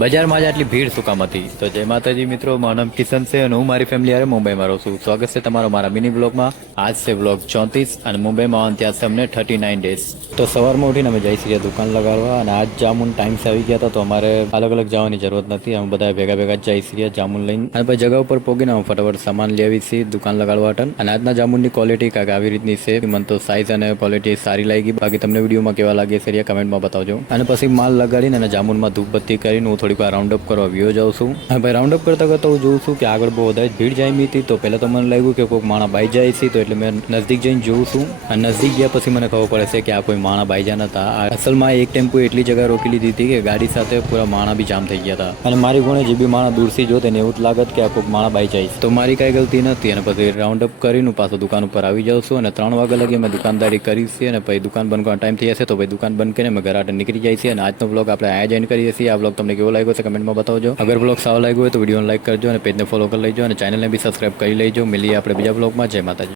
બજારમાં આજે આટલી ભીડ શું કામ હતી? તો જય માતાજી મિત્રો, મારું નામ કિશન છે અને હું મારી ફેમિલી હારે મુંબઈમાં રહું છું. સ્વાગત છે તમારો મારા મિની બ્લોગમાં. આજ છે બ્લોગ 34 અને મુંબઈમાં આવવાનું ત્યાં છે અમને 39 ડેઝ. તો સવારમાં ઉઠીને અમે જઈ છીએ દુકાન લગાડવા અને આજ જામુન ટાઈમ સે આવી ગયા હતા, તો અમારે અલગ અલગ જવાની જરૂરત નથી. અમે બધા ભેગા ભેગા જ જઈ છીએ જામુન લઈને અને પછી જગા ઉપર પોગીને અમે ફટાફટ સામાન લઈ આવી છીએ દુકાન લગાડવા માટે. અને આજના જામુનની ક્વોલિટી કાંઈક આવી રીતની છે. મને તો સાઇઝ અને ક્વોલિટી સારી લાગી. બાકી તમને વિડીયોમાં કેવા લાગે છે કમેન્ટમાં બતાવજો. અને પછી માલ લગાડીને અને જામુનમાં ધૂપબત્તી કરીને હું થોડીક વાર રાઉન્ડ અપ કરવા વ્યૂ જાઉં છું. અને ભાઈ રાઉન્ડ અપ કરતા કરતા હું જોઉં છું કે આગળ બહુ વધારે ભીડ જામી હતી. તો પહેલાં તો મને લાગ્યું કે કોઈક માણા બાઈ જાય છે, તો એટલે મેં નજદીક જઈને જોઉં છું. અને નજદીક ગયા પછી મને ખબર પડે છે કે આ કોઈ માણા બાઈજા નતા. અસલમાં એક ટેમ્પો એટલી જગ્યા રોકી લીધી હતી કે ગાડી સાથે પૂરા માણા બી જામ થઈ ગયા હતા. અને મારી ગુણે જે બી માણા દૂરથી જોતે ને એવું જ લાગત કે આ કોઈક માણા બાઈ જાય. તો મારી કાંઈ ગલતી નથી. અને પછી રાઉન્ડ અપ કરીને પાછો દુકાન ઉપર આવી જાઉં છું. અને 3 વાગ્યા લગી મેં દુકાનદારી કરી છે. અને પછી દુકાન બંધ કરવાનો ટાઈમ થઈ જશે, તો પછી દુકાન બંધ કરીને અમે ઘર આટે નીકળી જાય છે. અને આજનો બ્લોગ આપણે આ જોઈન કરીએ છીએ. આ બ્લોગ તમને કેવો લાગ્યો છે કમેન્ટમાં બતાવજો. અગર બ્લોગ સારો લાગ્યો હોય તો વિડીયોને લાઈક કરજો અને પેજને ફોલો કરી લેજો અને ચેનલને બી સબસ્ક્રાઇબ કરી લેજો. મળીએ આપણે બીજા બ્લોગમાં. જય માતાજી.